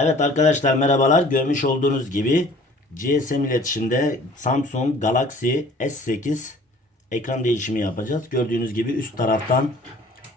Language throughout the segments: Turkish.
Evet arkadaşlar merhabalar. Görmüş olduğunuz gibi GSM iletişimde Samsung Galaxy S8 ekran değişimi yapacağız. Gördüğünüz gibi üst taraftan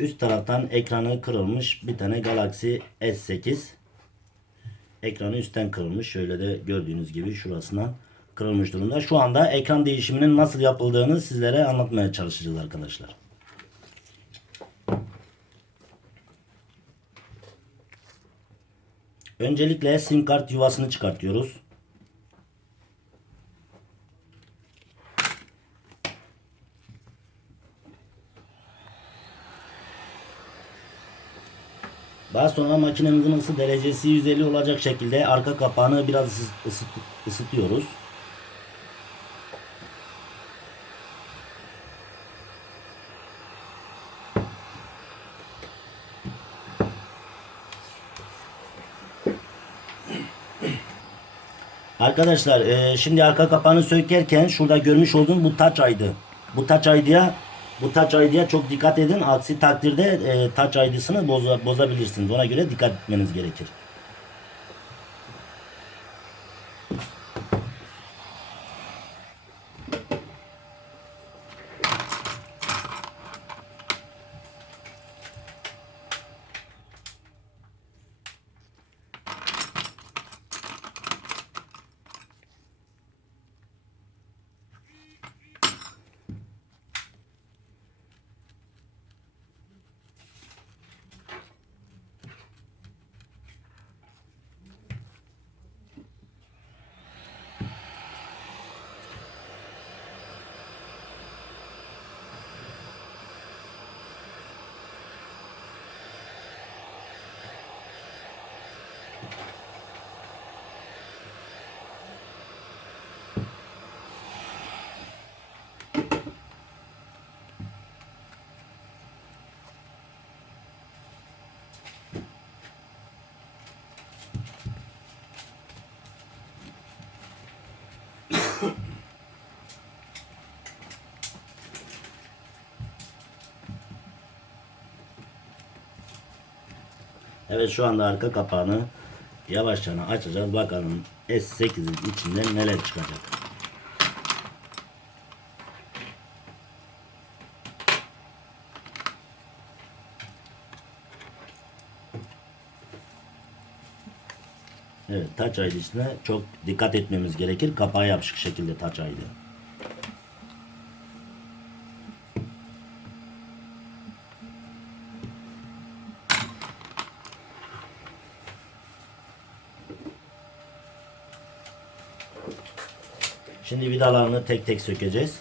üst taraftan ekranı kırılmış bir tane Galaxy S8 ekranı üstten kırılmış. Şöyle de gördüğünüz gibi şurasından kırılmış durumda. Şu anda ekran değişiminin nasıl yapıldığını sizlere anlatmaya çalışacağız arkadaşlar. Öncelikle sim kart yuvasını çıkartıyoruz. Daha sonra makinemizin ısı derecesi 150 olacak şekilde arka kapağını biraz ısı- ısıt- ısıtıyoruz. Arkadaşlar e, şimdi arka kapağını sökerken şurada görmüş olduğunuz bu touch ID. Bu touch ID'ye bu touch ID'ye çok dikkat edin. Aksi takdirde e, touch ID'sini boza, bozabilirsiniz. Ona göre dikkat etmeniz gerekir. Evet şu anda arka kapağını yavaşça açacağız. Bakalım S8'in içinden neler çıkacak. Evet Touch ID'sine çok dikkat etmemiz gerekir. Kapağı yapışık şekilde Touch ID. Şimdi vidalarını tek tek sökeceğiz.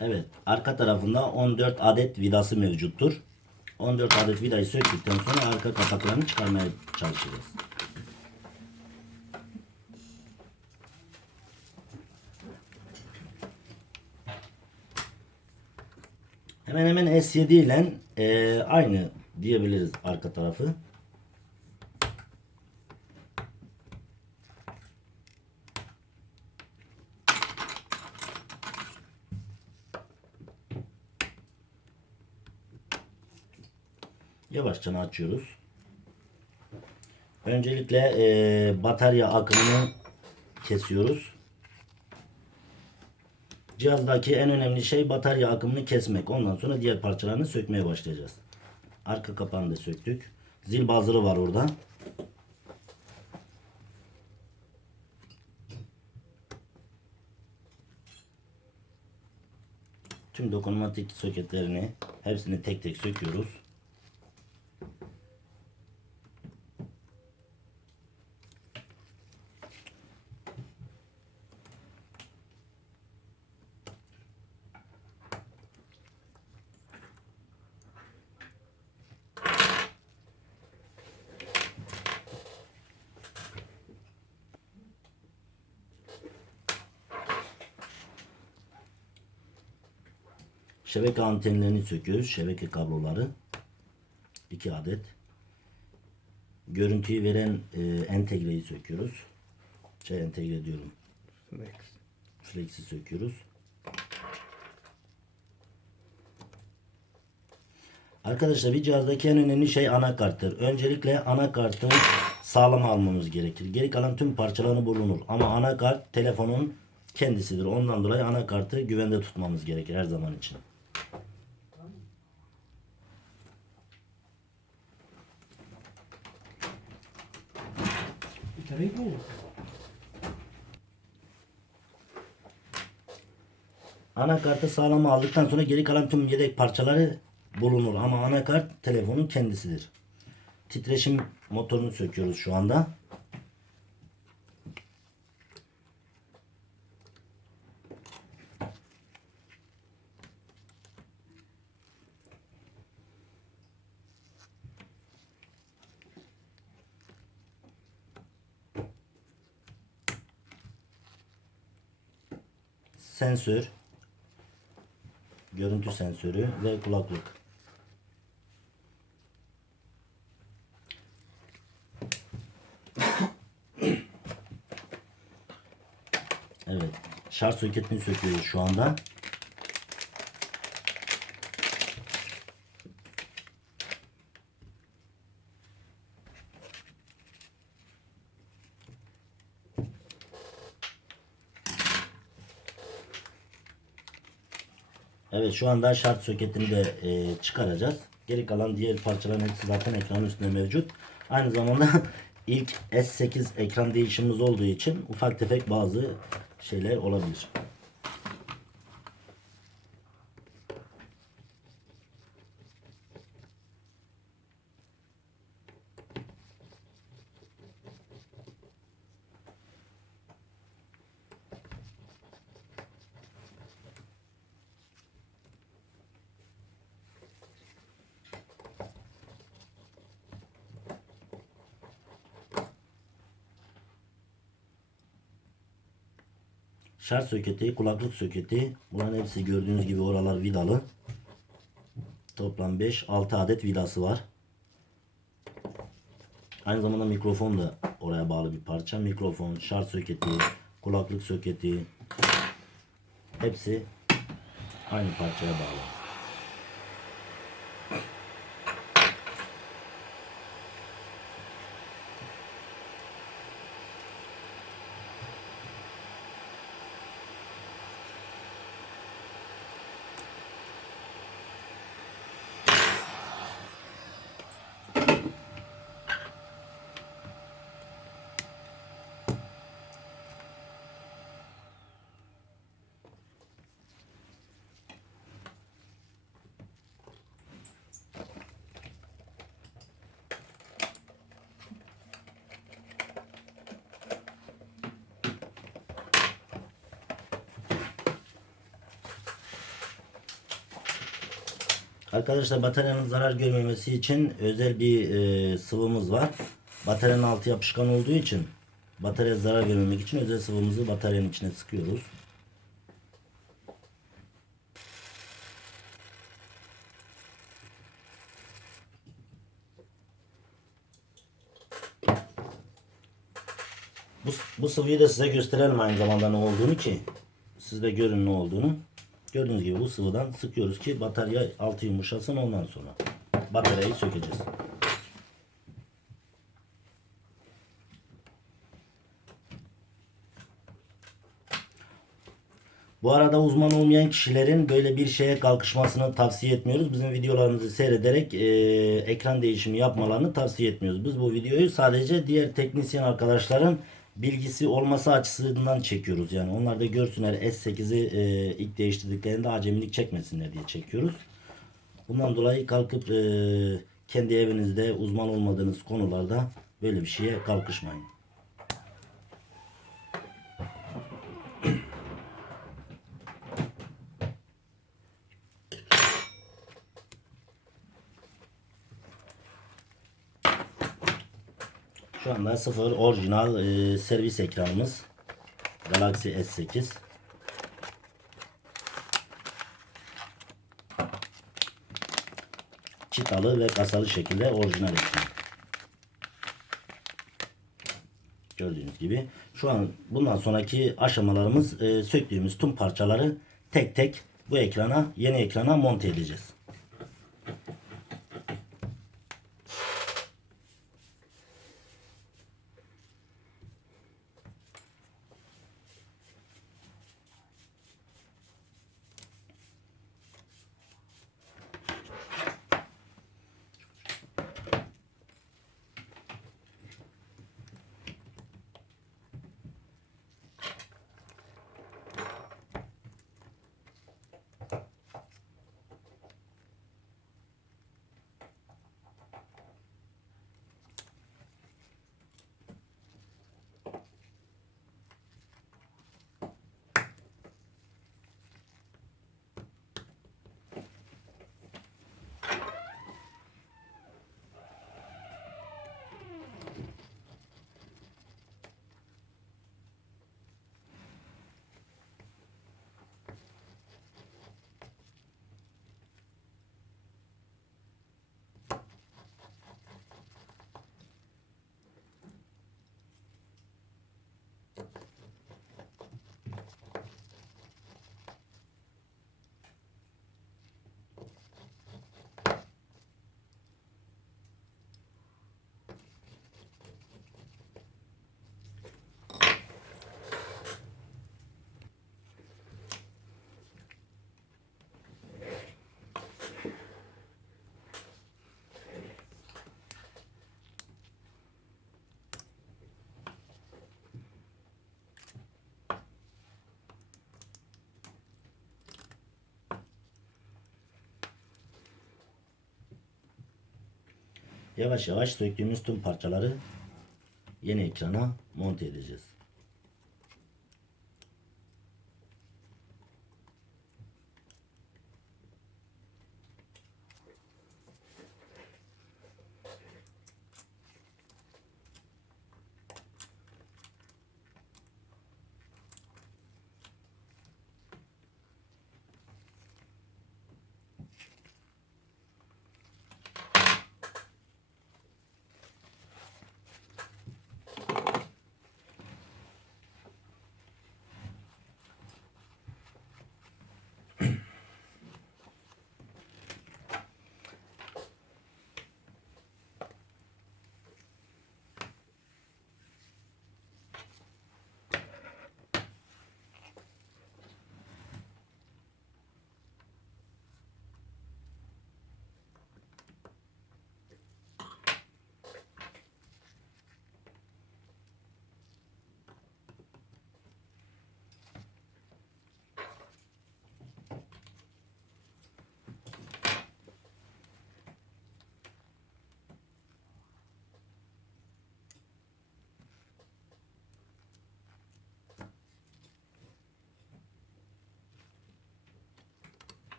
Evet, arka tarafında 14 adet vidası mevcuttur. 14 adet vidayı söktükten sonra arka kapaklarını çıkarmaya çalışacağız. Hemen hemen S7 ile e, aynı diyebiliriz arka tarafı. Yavaşça açıyoruz. Öncelikle eee, batarya akımını kesiyoruz. Cihazdaki en önemli şey batarya akımını kesmek. Ondan sonra diğer parçalarını sökmeye başlayacağız. Arka kapağını da söktük. Zil bazırı var orada. Tüm dokunmatik soketlerini hepsini tek tek söküyoruz. Şebeke antenlerini söküyoruz. Şebeke kabloları. 2 adet. Görüntüyü veren e, entegreyi söküyoruz. Şey entegre diyorum. Flex. Flex'i söküyoruz. Arkadaşlar bir cihazdaki en önemli şey anakarttır. Öncelikle anakartı sağlam almamız gerekir. Geri kalan tüm parçalarını bulunur. Ama anakart telefonun kendisidir. Ondan dolayı anakartı güvende tutmamız gerekir her zaman için. Tane mi Anakartı sağlam aldıktan sonra geri kalan tüm yedek parçaları bulunur. Ama anakart telefonun kendisidir. Titreşim motorunu söküyoruz şu anda. Sensör görüntü sensörü ve kulaklık. Evet. Şarj soketini söküyoruz şu anda. Evet şu anda şart soketini de e, çıkaracağız. Geri kalan diğer parçaların hepsi zaten ekranın üstünde mevcut. Aynı zamanda ilk S8 ekran değişimimiz olduğu için ufak tefek bazı şeyler olabilir. Şarj soketi, kulaklık soketi. Bunların hepsi gördüğünüz gibi oralar vidalı. Toplam 5-6 adet vidası var. Aynı zamanda mikrofon da oraya bağlı bir parça. Mikrofon, şarj soketi, kulaklık soketi. Hepsi aynı parçaya bağlı. Arkadaşlar bataryanın zarar görmemesi için özel bir e, sıvımız var. Bataryanın altı yapışkan olduğu için batarya zarar vermemek için özel sıvımızı bataryanın içine sıkıyoruz. Bu, bu sıvıyı da size gösterelim aynı zamanda ne olduğunu ki siz de görün ne olduğunu. Gördüğünüz gibi bu sıvıdan sıkıyoruz ki batarya altı yumuşasın ondan sonra. bataryayı sökeceğiz. Bu arada uzman olmayan kişilerin böyle bir şeye kalkışmasını tavsiye etmiyoruz. Bizim videolarımızı seyrederek e, ekran değişimi yapmalarını tavsiye etmiyoruz. Biz bu videoyu sadece diğer teknisyen arkadaşların bilgisi olması açısından çekiyoruz. Yani onlar da görsünler S8'i e, ilk değiştirdiklerinde acemilik çekmesinler diye çekiyoruz. Bundan dolayı kalkıp e, kendi evinizde uzman olmadığınız konularda böyle bir şeye kalkışmayın. Şu anda sıfır orijinal e, servis ekranımız Galaxy S8 çıtalı ve kasalı şekilde orijinal ekran. Gördüğünüz gibi. Şu an bundan sonraki aşamalarımız e, söktüğümüz tüm parçaları tek tek bu ekrana yeni ekrana monte edeceğiz. Yavaş yavaş söktüğümüz tüm parçaları yeni ekrana monte edeceğiz.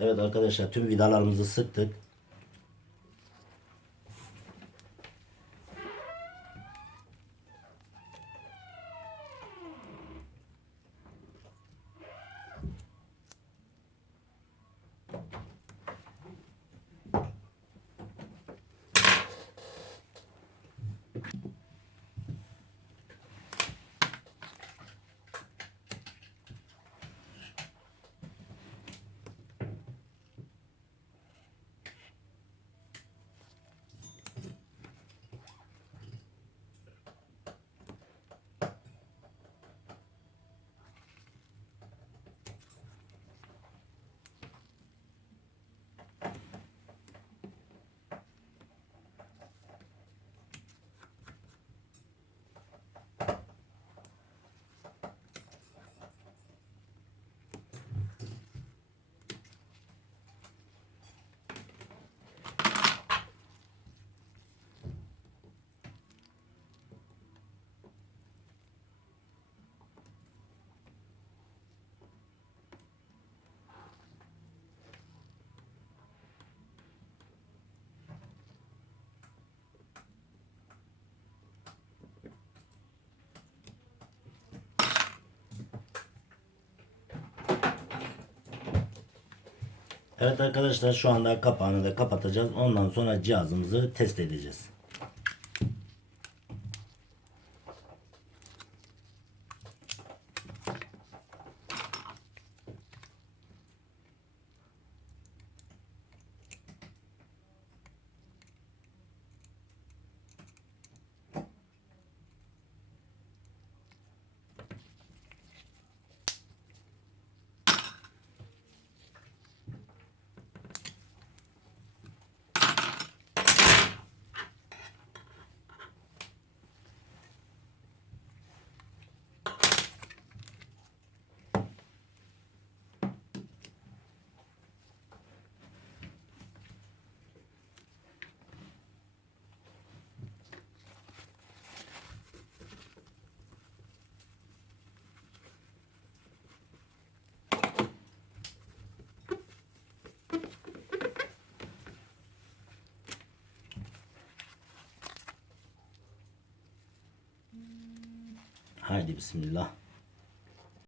Evet arkadaşlar tüm vidalarımızı sıktık. Evet arkadaşlar şu anda kapağını da kapatacağız. Ondan sonra cihazımızı test edeceğiz. Haydi bismillah.